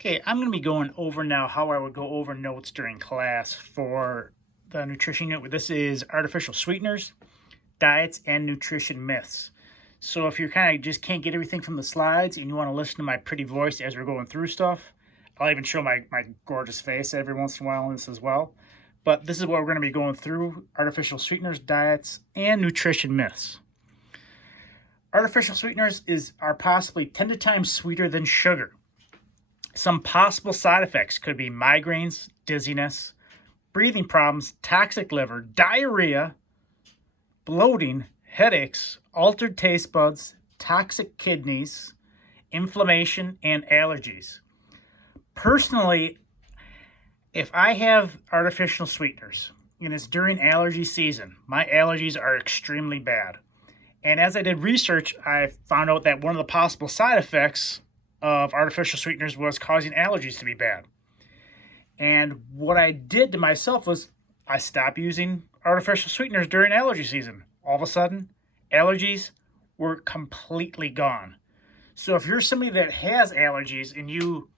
Okay, I'm going to be going over now how I would go over notes during class for the nutrition unit. This is artificial sweeteners, diets, and nutrition myths. So if you're kind of just can't get everything from the slides and you want to listen to my pretty voice as we're going through stuff, I'll even show my gorgeous face every once in a while in this as well. But this is what we're going to be going through: artificial sweeteners, diets, and nutrition myths. Artificial sweeteners are possibly 10 times sweeter than sugar. Some possible side effects could be migraines, dizziness, breathing problems, toxic liver, diarrhea, bloating, headaches, altered taste buds, toxic kidneys, inflammation, and allergies. Personally, if I have artificial sweeteners and it's during allergy season, my allergies are extremely bad. And as I did research, I found out that one of the possible side effects of artificial sweeteners was causing allergies to be bad. And what I did to myself was I stopped using artificial sweeteners during allergy season. All of a sudden, allergies were completely gone. So if you're somebody that has allergies and you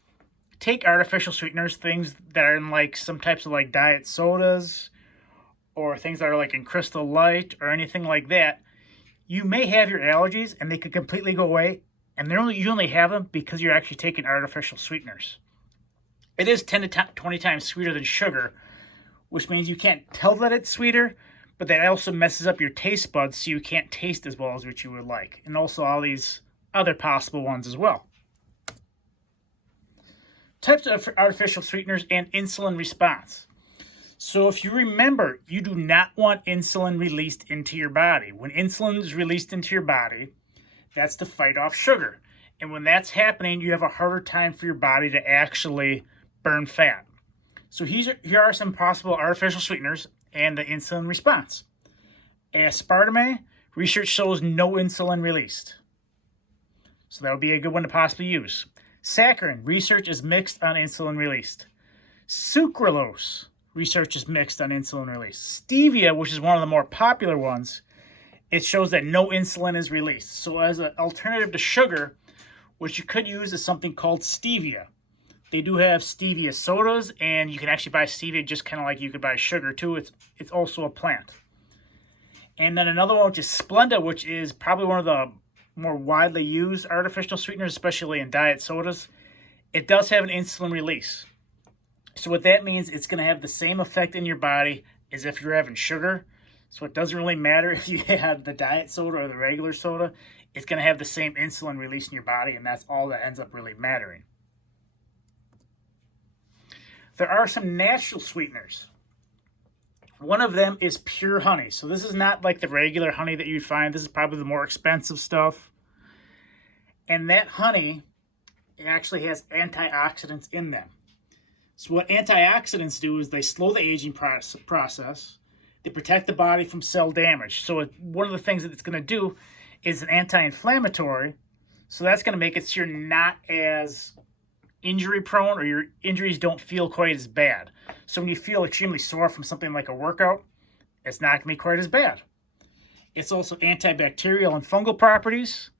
take artificial sweeteners, things that are in like some types of like diet sodas or things that are like in Crystal Light or anything like that, you may have your allergies and they could completely go away. And you only have them because you're actually taking artificial sweeteners. It is 10 to 20 times sweeter than sugar, which means you can't tell that it's sweeter, but that also messes up your taste buds so you can't taste as well as what you would like. And also all these other possible ones as well. Types of artificial sweeteners and insulin response. So if you remember, you do not want insulin released into your body. When insulin is released into your body, that's to fight off sugar. And when that's happening, you have a harder time for your body to actually burn fat. So here are some possible artificial sweeteners and the insulin response. Aspartame, research shows no insulin released. So that would be a good one to possibly use. Saccharin, research is mixed on insulin released. Sucralose, research is mixed on insulin released. Stevia, which is one of the more popular ones, it shows that no insulin is released. So as an alternative to sugar, what you could use is something called stevia. They do have stevia sodas, and you can actually buy stevia just kind of like you could buy sugar too. It's also a plant. And then another one, which is Splenda, which is probably one of the more widely used artificial sweeteners, especially in diet sodas. It does have an insulin release. So what that means, it's going to have the same effect in your body as if you're having sugar. So it doesn't really matter if you have the diet soda or the regular soda. It's going to have the same insulin release in your body, and that's all that ends up really mattering. There are some natural sweeteners. One of them is pure honey. So this is not like the regular honey that you'd find. This is probably the more expensive stuff. And that honey, it actually has antioxidants in them. So what antioxidants do is they slow the aging process. They protect the body from cell damage. So one of the things that it's going to do is an anti-inflammatory. So that's going to make it so you're not as injury prone, or your injuries don't feel quite as bad. So when you feel extremely sore from something like a workout, it's not going to be quite as bad. It's also antibacterial and fungal properties.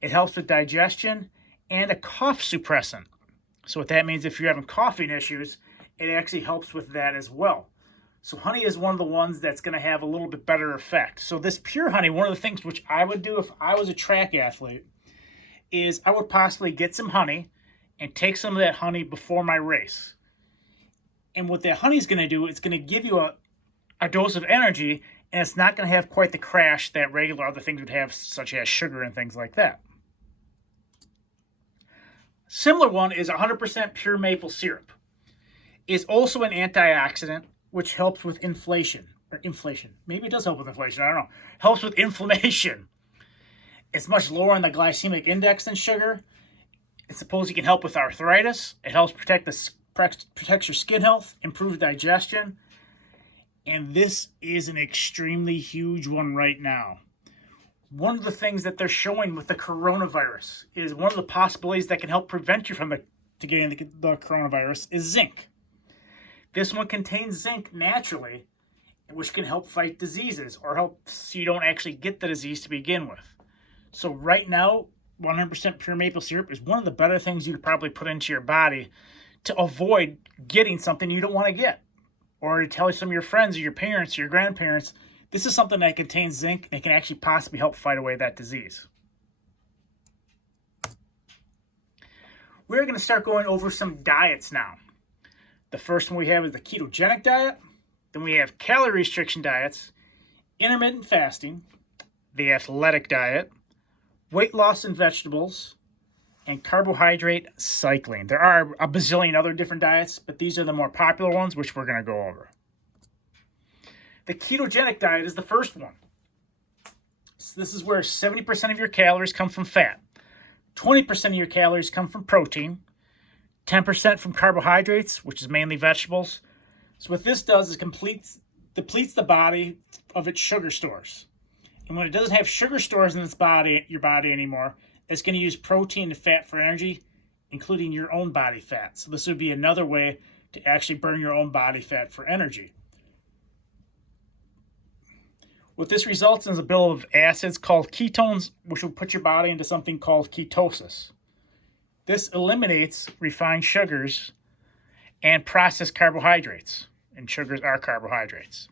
It helps with digestion and a cough suppressant. So what that means, if you're having coughing issues, it actually helps with that as well. So honey is one of the ones that's going to have a little bit better effect. So this pure honey, one of the things which I would do if I was a track athlete, is I would possibly get some honey and take some of that honey before my race. And what that honey is going to do, it's going to give you a dose of energy, and it's not going to have quite the crash that regular other things would have, such as sugar and things like that. Similar one is 100% pure maple syrup. It's also an antioxidant, which helps with inflation. Maybe it does help with inflation, I don't know. Helps with inflammation. It's much lower on the glycemic index than sugar. It's supposed it can help with arthritis. It helps protects your skin health, improves digestion. And this is an extremely huge one right now. One of the things that they're showing with the coronavirus is one of the possibilities that can help prevent you from getting the coronavirus is zinc. This one contains zinc naturally, which can help fight diseases or help so you don't actually get the disease to begin with. So right now, 100% pure maple syrup is one of the better things you could probably put into your body to avoid getting something you don't want to get. Or to tell some of your friends or your parents or your grandparents, this is something that contains zinc and can actually possibly help fight away that disease. We're going to start going over some diets now. The first one we have is the ketogenic diet. Then we have calorie restriction diets, intermittent fasting, the athletic diet, weight loss and vegetables, and carbohydrate cycling. There are a bazillion other different diets, but these are the more popular ones, which we're going to go over. The ketogenic diet is the first one. So this is where 70% of your calories come from fat, 20% of your calories come from protein, 10% from carbohydrates, which is mainly vegetables. So what this does is depletes the body of its sugar stores. And when it doesn't have sugar stores in your body anymore, it's going to use protein and fat for energy, including your own body fat. So this would be another way to actually burn your own body fat for energy. What this results in is a bill of acids called ketones, which will put your body into something called ketosis. This eliminates refined sugars and processed carbohydrates. And sugars are carbohydrates.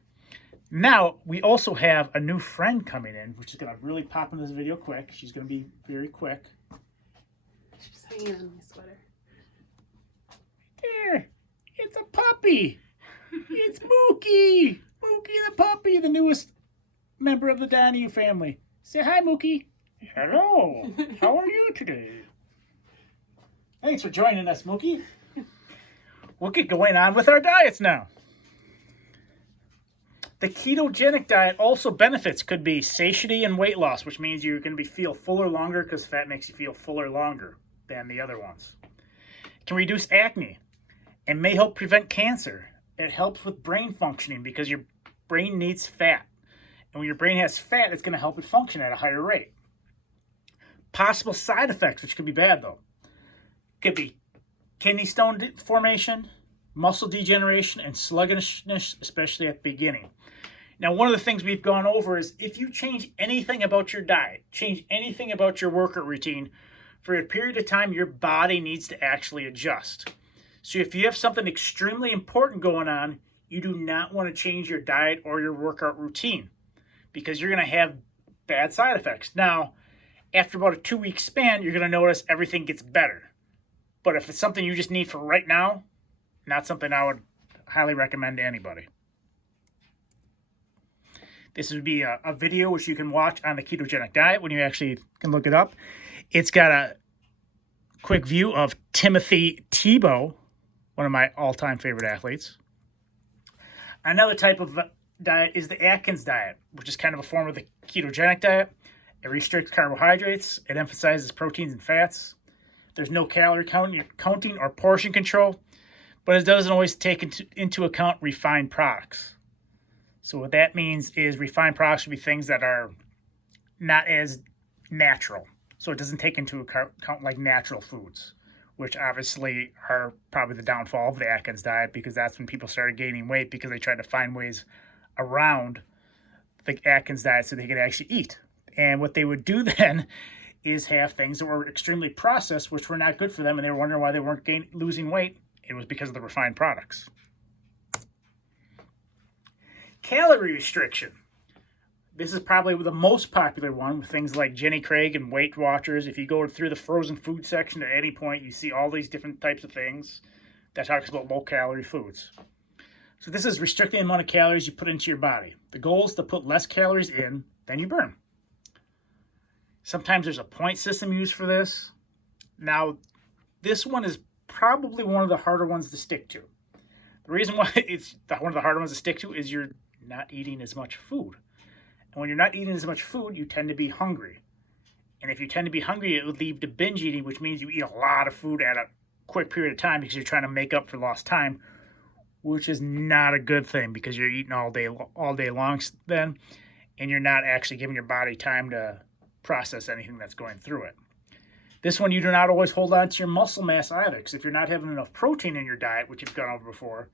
Now, we also have a new friend coming in, which is going to really pop in this video quick. She's going to be very quick. She's hanging on my sweater. There. It's a puppy. It's Mookie. Mookie the puppy, the newest member of the Donahue family. Say hi, Mookie. Hello. How are you today? Thanks for joining us, Mookie. We'll get going on with our diets now. The ketogenic diet also benefits could be satiety and weight loss, which means you're going to feel fuller longer because fat makes you feel fuller longer than the other ones. It can reduce acne and may help prevent cancer. It helps with brain functioning because your brain needs fat. And when your brain has fat, it's going to help it function at a higher rate. Possible side effects, which could be bad though, could be kidney stone formation, muscle degeneration, and sluggishness, especially at the beginning. Now, one of the things we've gone over is if you change anything about your diet, change anything about your workout routine, for a period of time, your body needs to actually adjust. So if you have something extremely important going on, you do not want to change your diet or your workout routine because you're going to have bad side effects. Now, after about a 2-week span, you're going to notice everything gets better. But if it's something you just need for right now, not something I would highly recommend to anybody. This would be a video which you can watch on the ketogenic diet when you actually can look it up. It's got a quick view of Timothy Tebow, one of my all-time favorite athletes. Another type of diet is the Atkins diet, which is kind of a form of the ketogenic diet. It restricts carbohydrates. It emphasizes proteins and fats. There's no calorie counting or portion control, but it doesn't always take into account refined products. So what that means is refined products would be things that are not as natural. So it doesn't take into account like natural foods, which obviously are probably the downfall of the Atkins diet because that's when people started gaining weight because they tried to find ways around the Atkins diet so they could actually eat. And what they would do then is have things that were extremely processed, which were not good for them, and they were wondering why they weren't losing weight. It was because of the refined products. Calorie restriction. This is probably the most popular one with things like Jenny Craig and Weight Watchers. If you go through the frozen food section at any point, you see all these different types of things that talks about low-calorie foods. So this is restricting the amount of calories you put into your body. The goal is to put less calories in than you burn. Sometimes there's a point system used for this. Now, this one is probably one of the harder ones to stick to. The reason why it's one of the harder ones to stick to is you're not eating as much food. And when you're not eating as much food, you tend to be hungry. And if you tend to be hungry, it would lead to binge eating, which means you eat a lot of food at a quick period of time because you're trying to make up for lost time, which is not a good thing because you're eating all day long then, and you're not actually giving your body time to process anything that's going through it. This one, you do not always hold on to your muscle mass either, because if you're not having enough protein in your diet, which you've gone over before,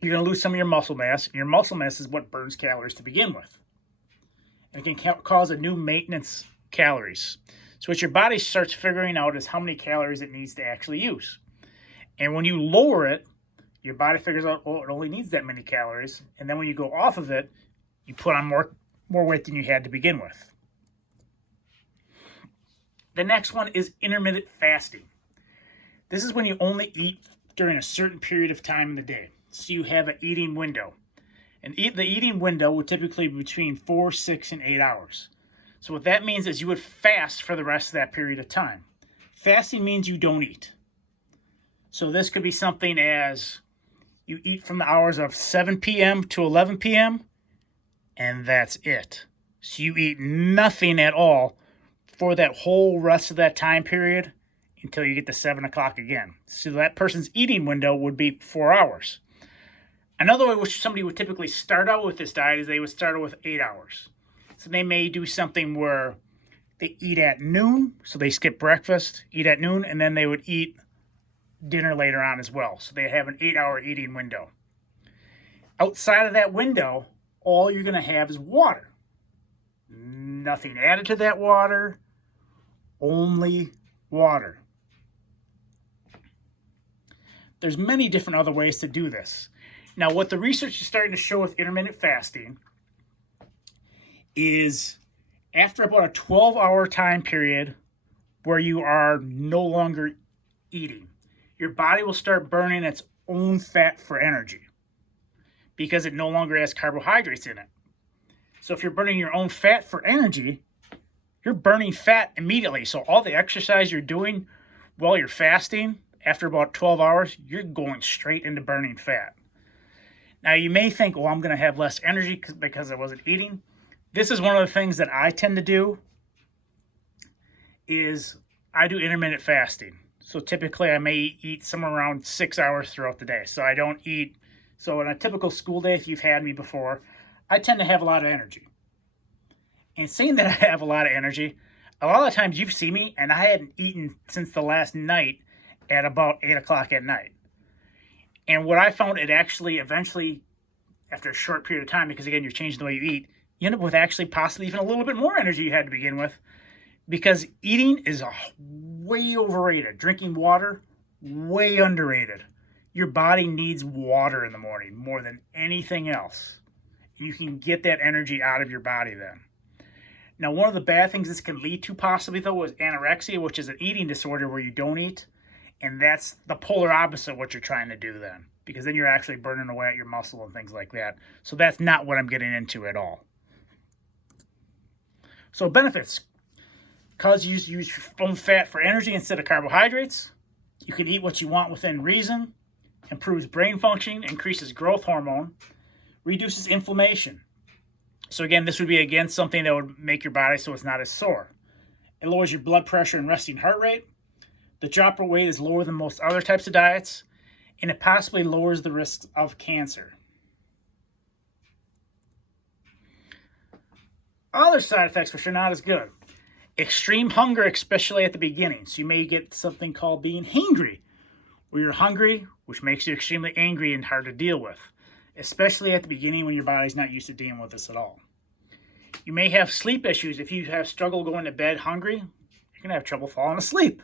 you're going to lose some of your muscle mass, and your muscle mass is what burns calories to begin with. And it can cause a new maintenance calories. So what your body starts figuring out is how many calories it needs to actually use. And when you lower it, your body figures out, oh, it only needs that many calories. And then when you go off of it, you put on more weight than you had to begin with. The next one is intermittent fasting. This is when you only eat during a certain period of time in the day. So you have an eating window. And the eating window would typically be between 4, 6, and 8 hours. So what that means is you would fast for the rest of that period of time. Fasting means you don't eat. So this could be something as you eat from the hours of 7 p.m. to 11 p.m. and that's it. So you eat nothing at all for that whole rest of that time period until you get to 7 o'clock again. So that person's eating window would be 4 hours. Another way which somebody would typically start out with this diet is they would start out with 8 hours. So they may do something where they eat at noon, so they skip breakfast, eat at noon, and then they would eat dinner later on as well. So they have an 8-hour eating window. Outside of that window, all you're going to have is water. Nothing added to that water, only water. There's many different other ways to do this. Now, what the research is starting to show with intermittent fasting is after about a 12-hour time period where you are no longer eating, your body will start burning its own fat for energy because it no longer has carbohydrates in it. So if you're burning your own fat for energy, you're burning fat immediately. So all the exercise you're doing while you're fasting, after about 12 hours, you're going straight into burning fat. Now you may think, well, I'm going to have less energy because I wasn't eating. This is one of the things that I tend to do is I do intermittent fasting. So typically I may eat somewhere around 6 hours throughout the day. So I don't eat. So in a typical school day, if you've had me before, I tend to have a lot of energy. And saying that I have a lot of energy, a lot of times you've seen me and I hadn't eaten since the last night at about 8 o'clock at night. And what I found, it actually eventually, after a short period of time, because again, you're changing the way you eat, you end up with actually possibly even a little bit more energy you had to begin with, because eating is way overrated. Drinking water, way underrated. Your body needs water in the morning more than anything else. You can get that energy out of your body then. Now, one of the bad things this can lead to possibly, though, is anorexia, which is an eating disorder where you don't eat. And that's the polar opposite of what you're trying to do then, because then you're actually burning away at your muscle and things like that. So that's not what I'm getting into at all. So benefits. Because you use your own fat for energy instead of carbohydrates, you can eat what you want within reason, improves brain function, increases growth hormone, reduces inflammation. So again, this would be again something that would make your body so it's not as sore. It lowers your blood pressure and resting heart rate. The dropper weight is lower than most other types of diets, and it possibly lowers the risk of cancer. Other side effects which are not as good. Extreme hunger, especially at the beginning. So you may get something called being hangry, where you're hungry, which makes you extremely angry and hard to deal with, especially at the beginning when your body's not used to dealing with this at all. You may have sleep issues. If you have struggle going to bed hungry, you're going to have trouble falling asleep.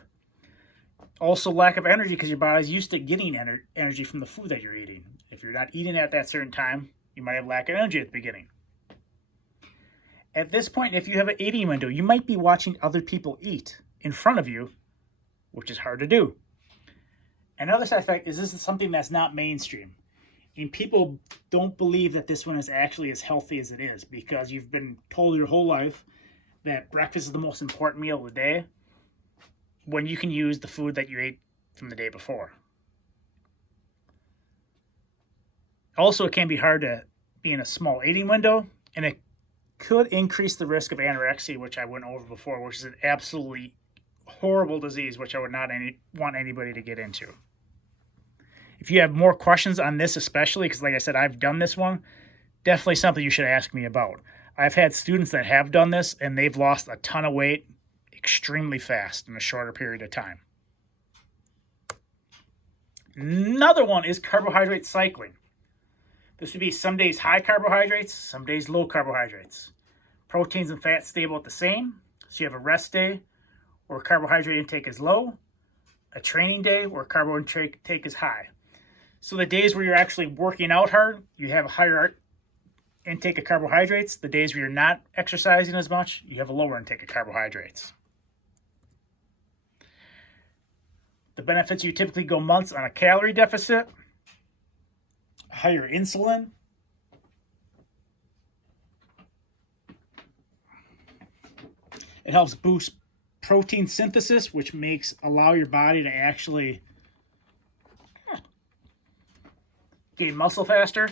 Also, lack of energy because your body's used to getting energy from the food that you're eating. If you're not eating at that certain time, you might have lack of energy at the beginning. At this point, if you have an eating window, you might be watching other people eat in front of you, which is hard to do. Another side effect is this is something that's not mainstream. And people don't believe that this one is actually as healthy as it is because you've been told your whole life that breakfast is the most important meal of the day when you can use the food that you ate from the day before. Also, it can be hard to be in a small eating window, and it could increase the risk of anorexia, which I went over before, which is an absolutely horrible disease, which I would not want anybody to get into. If you have more questions on this especially, because like I said, I've done this one, definitely something you should ask me about. I've had students that have done this, and they've lost a ton of weight extremely fast in a shorter period of time. Another one is carbohydrate cycling. This would be some days high carbohydrates, some days low carbohydrates. Proteins and fats stay about the same, so you have a rest day where carbohydrate intake is low, a training day where carbohydrate intake is high. So the days where you're actually working out hard, you have a higher intake of carbohydrates. The days where you're not exercising as much, you have a lower intake of carbohydrates. The benefits: you typically go months on a calorie deficit, higher insulin, it helps boost protein synthesis, which allow your body to actually gain muscle faster.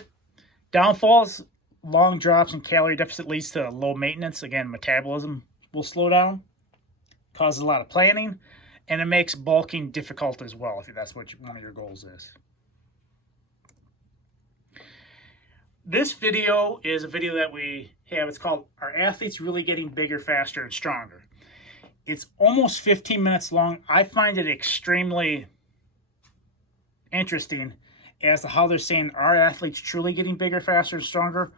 Downfalls: long drops in calorie deficit leads to low maintenance. Again, metabolism will slow down, causes a lot of planning, and it makes bulking difficult as well, if that's what one of your goals is. This video is a video that we have. It's called "Are Athletes Really Getting Bigger, Faster, and Stronger?" It's almost 15 minutes long. I find it extremely interesting as to how they're saying, are athletes truly getting bigger, faster, and stronger?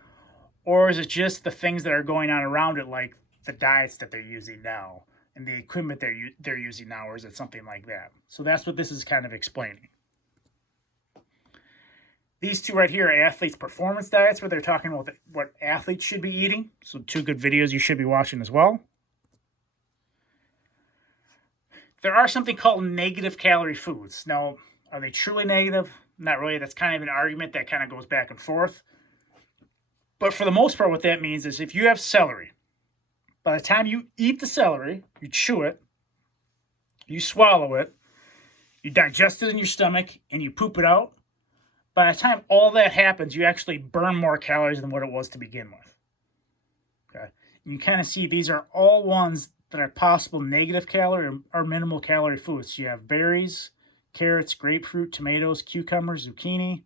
Or is it just the things that are going on around it, like the diets that they're using now and the equipment they're using now, or is it something like that? So that's what this is kind of explaining. These two right here are athletes' performance diets, where they're talking about what athletes should be eating. So 2 good videos you should be watching as well. There are something called negative calorie foods. Now, are they truly negative? Not really. That's kind of an argument that kind of goes back and forth. But for the most part, what that means is if you have celery, by the time you eat the celery, you chew it, you swallow it, you digest it in your stomach, and you poop it out, by the time all that happens, you actually burn more calories than what it was to begin with. Okay? You kind of see these are all ones that are possible negative calorie or minimal calorie foods. So you have berries, carrots, grapefruit, tomatoes, cucumbers, zucchini,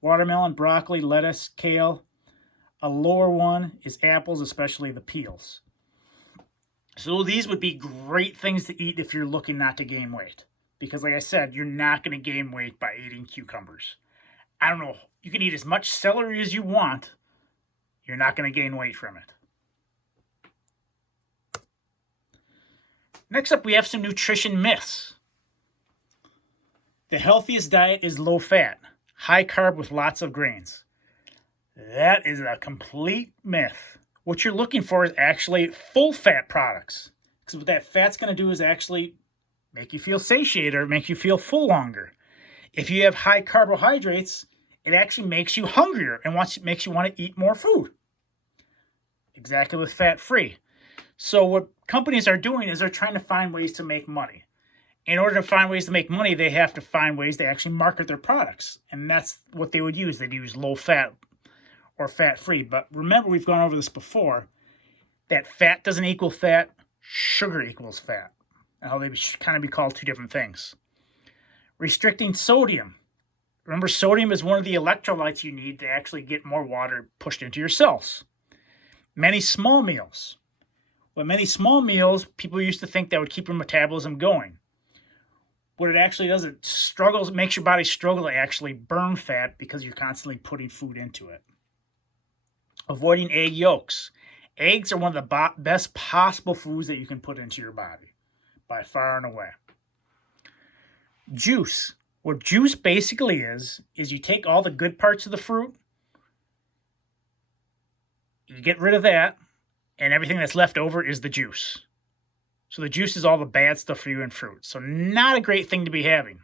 watermelon, broccoli, lettuce, kale. A lower one is apples, especially the peels. So these would be great things to eat if you're looking not to gain weight. Because like I said, you're not going to gain weight by eating cucumbers. I don't know, you can eat as much celery as you want. You're not going to gain weight from it. Next up, we have some nutrition myths. The healthiest diet is low fat, high carb with lots of grains. That is a complete myth. What you're looking for is actually full fat products. Because what that fat's going to do is actually make you feel satiated or make you feel full longer. If you have high carbohydrates, it actually makes you hungrier and makes you want to eat more food. Exactly with fat-free. So what companies are doing is they're trying to find ways to make money. In order to find ways to make money, they have to find ways to actually market their products. And that's what they would use. They'd use low fat or fat-free. But remember, we've gone over this before, that fat doesn't equal fat, sugar equals fat. And how they kind of be called 2 different things. Restricting sodium. Remember, sodium is one of the electrolytes you need to actually get more water pushed into your cells. Many small meals. With many small meals, people used to think that would keep your metabolism going. What it actually does, it makes your body struggle to actually burn fat because you're constantly putting food into it. Avoiding egg yolks. Eggs are one of the best possible foods that you can put into your body, by far and away. Juice. What juice basically is you take all the good parts of the fruit, you get rid of that, and everything that's left over is the juice. So the juice is all the bad stuff for you in fruit. So not a great thing to be having.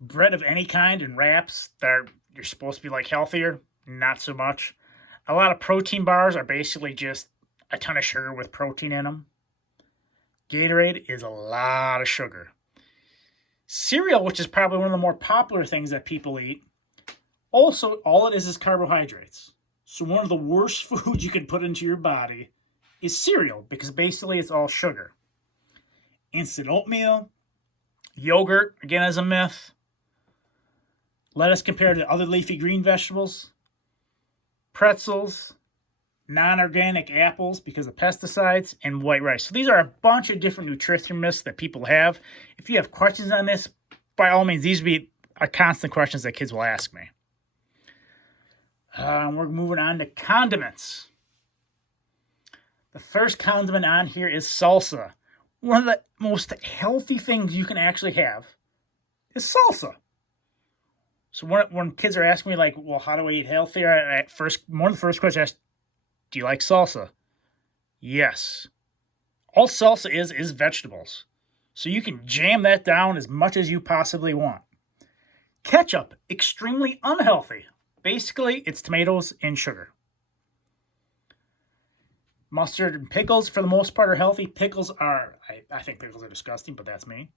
Bread of any kind and wraps that you're supposed to be like healthier, not so much. A lot of protein bars are basically just a ton of sugar with protein in them. Gatorade is a lot of sugar. Cereal, which is probably one of the more popular things that people eat, also all it is carbohydrates. So one of the worst foods you can put into your body is cereal, because basically it's all sugar. Instant oatmeal, yogurt, again, is a myth. Lettuce compared to other leafy green vegetables. Pretzels, non-organic apples because of pesticides, and white rice. So these are a bunch of different nutrition myths that people have. If you have questions on this, by all means, these would be constant questions that kids will ask me. We're moving on to condiments. The first condiment on here is salsa. One of the most healthy things you can actually have is salsa. So when kids are asking me, like, well, how do I eat healthier? One of the first questions I ask, do you like salsa? Yes. All salsa is vegetables. So you can jam that down as much as you possibly want. Ketchup, extremely unhealthy. Basically, it's tomatoes and sugar. Mustard and pickles, for the most part, are healthy. Pickles are, I think pickles are disgusting, but that's me.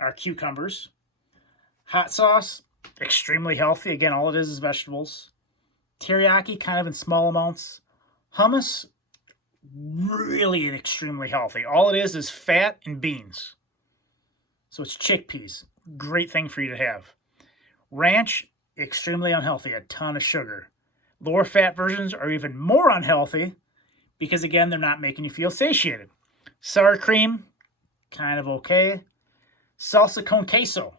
Are cucumbers. Hot sauce, extremely healthy. Again, all it is vegetables. Teriyaki, kind of in small amounts. Hummus, really extremely healthy. All it is fat and beans. So it's chickpeas. Great thing for you to have. Ranch, extremely unhealthy. A ton of sugar. Lower fat versions are even more unhealthy because, again, they're not making you feel satiated. Sour cream, kind of okay. Salsa con queso.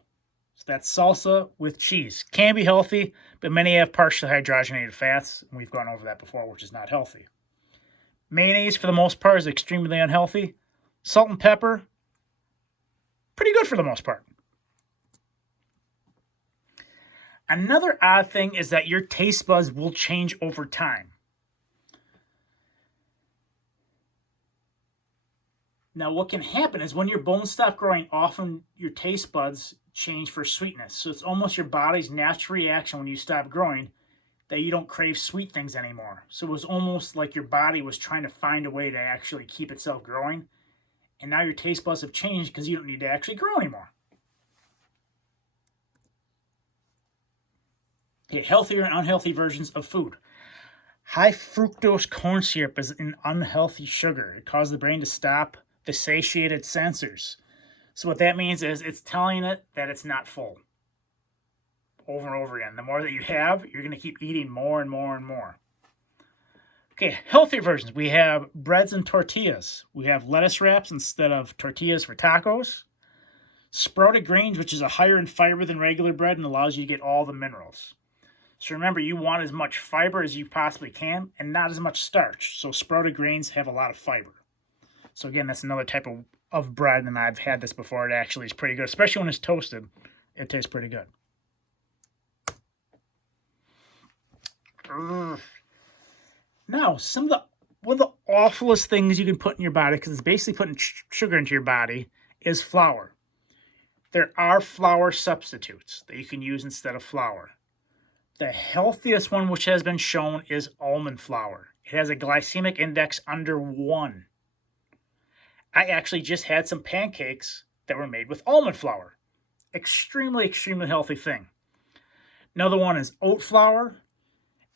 So that's salsa with cheese. Can be healthy, but many have partially hydrogenated fats, and we've gone over that before, which is not healthy. Mayonnaise, for the most part, is extremely unhealthy. Salt and pepper, pretty good for the most part. Another odd thing is that your taste buds will change over time. Now, what can happen is when your bones stop growing, often your taste buds change for sweetness. So it's almost your body's natural reaction when you stop growing that you don't crave sweet things anymore. So it was almost like your body was trying to find a way to actually keep itself growing. And now your taste buds have changed because you don't need to actually grow anymore. Okay, healthier and unhealthy versions of food. High fructose corn syrup is an unhealthy sugar. It causes the brain to stop the satiated sensors. So what that means is it's telling it that it's not full. Over and over again. The more that you have, you're going to keep eating more and more and more. Okay, healthier versions. We have breads and tortillas. We have lettuce wraps instead of tortillas for tacos. Sprouted grains, which is a higher in fiber than regular bread and allows you to get all the minerals. So remember, you want as much fiber as you possibly can and not as much starch. So sprouted grains have a lot of fiber. So again, that's another type of bread, and I've had this before. It actually is pretty good, especially when it's toasted. It tastes pretty good. Now, one of the awfulest things you can put in your body, because it's basically putting sugar into your body, is flour. There are flour substitutes that you can use instead of flour. The healthiest one which has been shown is almond flour. It has a glycemic index under 1. I actually just had some pancakes that were made with almond flour. Extremely, extremely healthy thing. Another one is oat flour.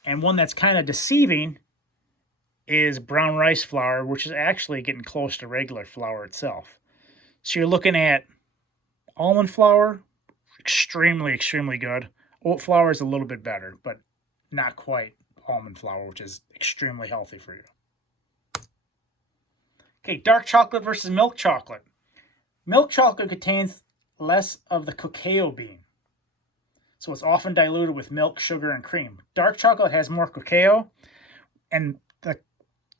And one that's kind of deceiving is brown rice flour, which is actually getting close to regular flour itself. So you're looking at almond flour, extremely, extremely good. Oat flour is a little bit better, but not quite almond flour, which is extremely healthy for you. Okay, dark chocolate versus milk chocolate. Milk chocolate contains less of the cacao bean, so it's often diluted with milk, sugar, and cream. Dark chocolate has more cacao, and the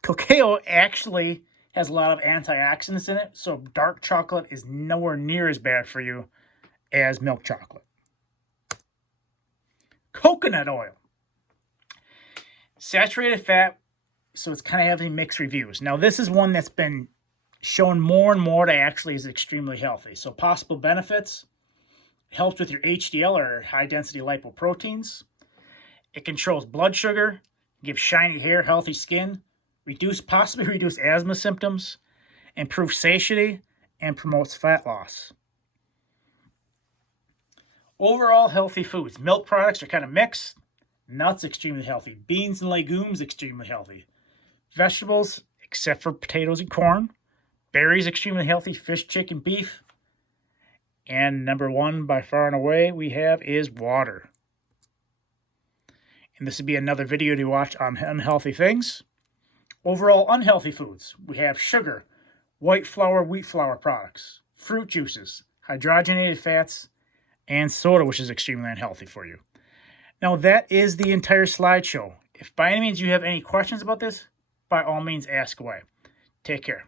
cacao actually has a lot of antioxidants in it, so dark chocolate is nowhere near as bad for you as milk chocolate. Coconut oil. Saturated fat, so it's kind of having mixed reviews. Now, this is one that's been shown more and more to actually is extremely healthy. So possible benefits: it helps with your HDL or high-density lipoproteins. It controls blood sugar, gives shiny hair, healthy skin, possibly reduce asthma symptoms, improves satiety, and promotes fat loss. Overall, healthy foods. Milk products are kind of mixed. Nuts, extremely healthy. Beans and legumes, extremely healthy. Vegetables, except for potatoes and corn. Berries, extremely healthy. Fish, chicken, beef. And number one, by far and away, we have is water. And this would be another video to watch on unhealthy things. Overall, unhealthy foods. We have sugar, white flour, wheat flour products, fruit juices, hydrogenated fats, and soda, which is extremely unhealthy for you. Now, that is the entire slideshow. If by any means you have any questions about this, by all means ask away. Take care.